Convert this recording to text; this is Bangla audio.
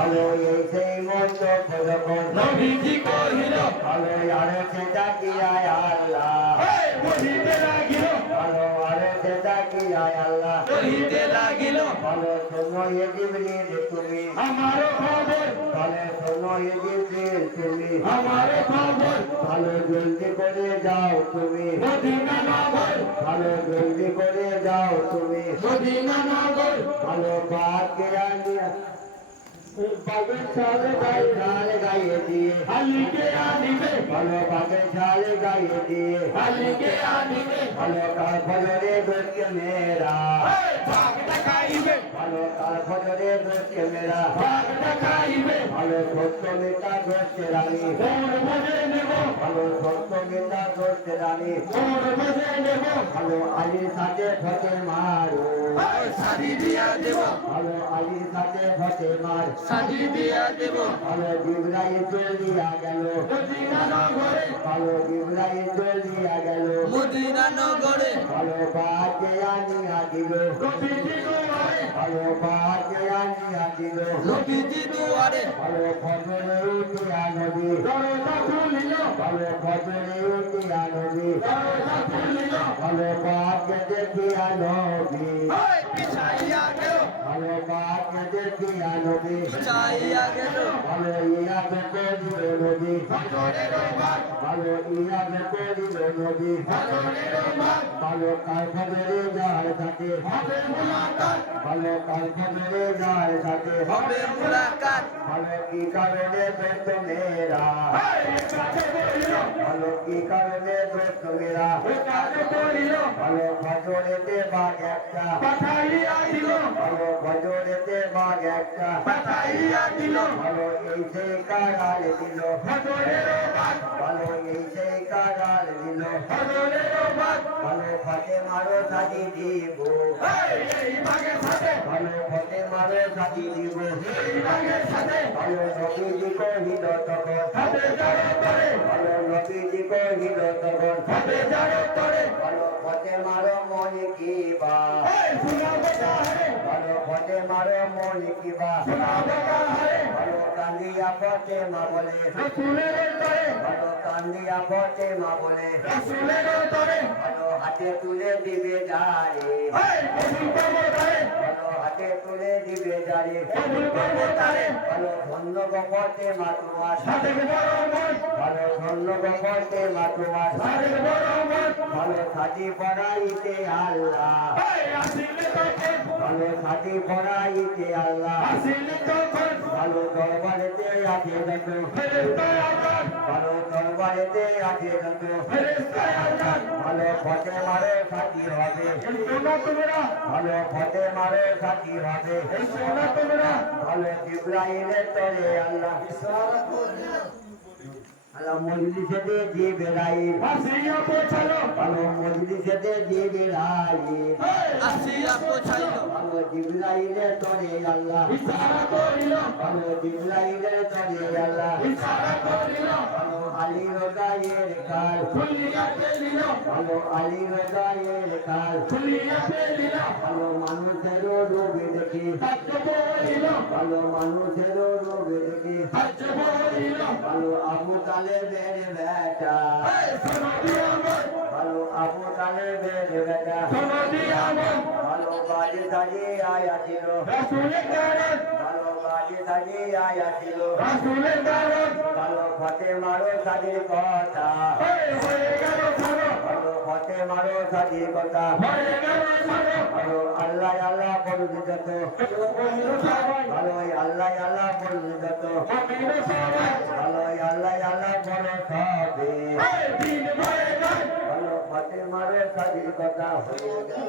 ভালো এই সেই মন্দ যখন নবীজি কহিল ভালো আরে সেটা কি আয় আল্লাহ বলিতে লাগিল ভালো আরে সেটা কি আয় আল্লাহ বলিতে লাগিল ভালো শোনো এ জিবরিল তুমি আমার খবর ভালো শোনো এ জিবরিল তুমি আমার খবর ভালো জলদি করে যাও তুমি মদিনা নগর ভালো জলদি করে যাও তুমি মদিনা নগর ভালো পাকে আনিয়া পাকের ছালে গায়ে দিয়ে আলিকে আনিবে ভালো পাকের ছালে গায়ে দিয়ে আলিকে আনিবে ভালো কাল ফজরে দোষকে মেরা ভাগটা খাইবে ভালো কাল ফজরে দোষকে মেরা ভাগটা খাইবে ভালো সত্য মেটা দোষকে রানী মোর মনে নেব ভালো সত্য মেটা দোষকে রানী মোর মনে নেব ভালো আলীর সাথে ফতে মারো শাদি দিয়া দেব ভালো আলীর সাথে ফতে মার শাদি দিয়া দেব ভালো জিবরাইল চলিয়া গেল মদিনা নগরে ভালো জিবরাইল চলিয়া গেল মদিনা নগরে ভালো বাকে আনিয়া দিল নবীজি দুয়ারে ভালো বাকে আনিয়া দিল নবীজি দুয়ারে ভালো ফজরে উঠিয়া নবী দরজা খুলিল ভালো ফজরে উঠিয়া নবী দরজা খুলিল ভালো বাকে দেখিয়া নবী পিছাইয়া গেল ভালো বাকে দেখিয়া নবী পিছাইয়া গেল ভালো ইয়া করিল নবী ফজরের ভাগ ভালো ইয়া করিল নবী ফজরের ভাগ ভালো কাল ফজরে যায় থাকে হবে মুলাকাত ভালো কাল ফজরে যায় থাকে হবে মুলাকাত ভালো কি কারণে দোস্ত মেরা কাছে বলিল ভালো কি কারণে দোস্ত মেরা কাছে বলিল ভালো ফজরেতে বাঘ একটা পাঠাইয়া দিল ভালো ফজরেতে বাঘ একটা পাঠাইয়া দিল ভালো এই সেই কারাল দিল ফজরের ভাগ ভালো এই সেই কারাল দিল ফজরের ভাগ ভালো ফতে মারো সাজি দিব এই ভাগের সাথে ভালো ফতে মারো সাজি দিব এই ভাগের সাথে ভালো নবীজি কহিল তখন হবে জড় করে ভালো নবীজি কহিল তখন হবে জড় করে ভালো ফতে মারো মনে কিবা শোনাবে কাহারে ভালো ফতে মারো মনে কিবা শোনাবে কাহারে ভালো কান্দিয়া ফতে মা বলে রসুলের তরে ভালো কান্দিয়া ফতে মা বলে রসুলের তরে ভালো হাতে তুলে দিবে যারে কবুল করবো তারে ভালো হাতে তুলে দিবে যারে কবুল করবো তারে ভালো ধন্য গপতে মা তোমার সাদেক বড় মন ভালো ধন্য গপতে মা তোমার সাদেক বড় মন ভালো সাজি পড়াইতে আল্লাহ আসিলে তখন ভালো সাজি পড়াইতে আল্লাহ আসিলে তখন ভালো দরবারেতে আছে দেখো ফেরেস্তায় আল্লাহ ভালো দরবারেতে আছে দেখো ফেরেস্তায় আল্লাহ ভালো ফতে মারো সাথী হবে সোনা তোমরা ভালো ফতে মারো সাথী হবে সোনা তোমরা ভালো জিব্রাইলের তরে আল্লাহ আল্লাহ মজলিসেতে জিবরাই আসিয়া পৌঁছালো ভালো মজলিসেতে জিবরাই আসিয়া পৌঁছাইলো ভালো জিব্রাইলের তরে আল্লাহ ইশারা করিল ভালো জিব্রাইলের তরে আল্লাহ ইশারা করিল ভালো আলী রোগায়ের কাল খুলিয়া ফেলিল ভালো আলী রোগায়ের কাল খুলিয়া ফেলিল ভালো মানুষেরও রোগে দেখি হাজ বলিল ভালো মানুষেরও রোগে দেখি হাজ বলিল ভালো আবু তালেবের বেটা সোনদি আমার ভালো আবু তালেবের বেটা সোনদি আমার ভালো বাজে সাজে আয়া ছিল রাসূলের দারত ভালো বাজে সাজে আয়া ছিল রাসূলের দারত ভালো ফতে মারো সাজির কথা হয়ে গেল সারা ভালো ফতে মারো সাজির কথা হয়ে গেল সারা ভালো আল্লাহ আল্লাহ বলুন যত বলিল সবাই ভালো আল্লাহ আল্লাহ বলুন যত বলিল সবাই ভালো আল্লাহ আল্লাহ বলো সবে দিন হয়ে গেল ভালো ফতে মারো সাজির কথা হয়ে গেল।